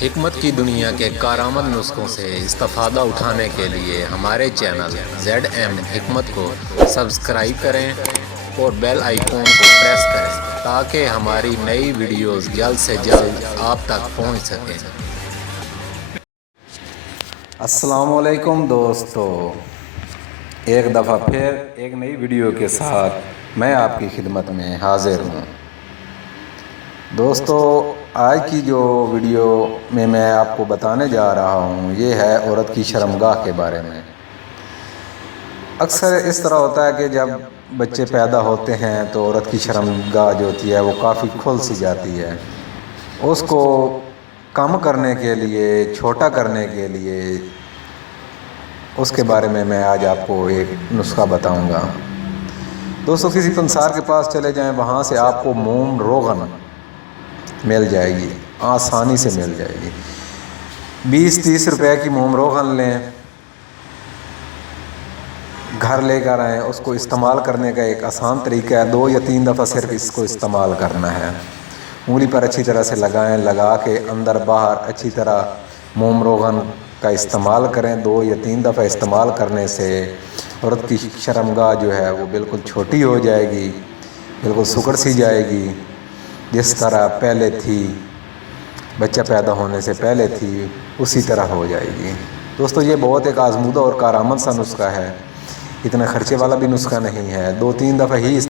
حکمت کی دنیا کے کارآمد نسخوں سے استفادہ اٹھانے کے لیے ہمارے چینل ZM حکمت کو سبسکرائب کریں اور بیل آئیکن کو پریس کریں تاکہ ہماری نئی ویڈیوز جلد سے جلد آپ تک پہنچ سکیں۔ السلام علیکم دوستو، ایک دفعہ پھر ایک نئی ویڈیو کے ساتھ میں آپ کی خدمت میں حاضر ہوں۔ دوستو، آج کی جو ویڈیو میں آپ کو بتانے جا رہا ہوں یہ ہے عورت کی شرمگاہ کے بارے میں۔ اکثر اس طرح ہوتا ہے کہ جب بچے پیدا ہوتے ہیں تو عورت کی شرمگاہ جو ہوتی ہے وہ کافی کھل سی جاتی ہے۔ اس کو کم کرنے کے لیے، چھوٹا کرنے کے لیے، اس کے بارے میں آج آپ کو ایک نسخہ بتاؤں گا۔ دوستو، کسی پنسار کے پاس چلے جائیں، وہاں سے آپ کو موم روغن مل جائے گی، آسانی سے مل جائے گی۔ 20-30 روپے کی موم روغن لیں، گھر لے کر آئیں۔ اس کو استعمال کرنے کا ایک آسان طریقہ ہے، 2 یا 3 دفعہ صرف اس کو استعمال کرنا ہے۔ انگلی پر اچھی طرح سے لگائیں، لگا کے اندر باہر اچھی طرح موم روغن کا استعمال کریں۔ 2 یا 3 دفعہ استعمال کرنے سے عورت کی شرمگاہ جو ہے وہ بالکل چھوٹی ہو جائے گی، بالکل سکڑ سی جائے گی، جس طرح پہلے تھی، بچہ پیدا ہونے سے پہلے تھی، اسی طرح ہو جائے گی۔ دوستو، یہ بہت ایک آزمودہ اور کارآمد سا نسخہ ہے، اتنے خرچے والا بھی نسخہ نہیں ہے۔ 2-3 دفعہ ہی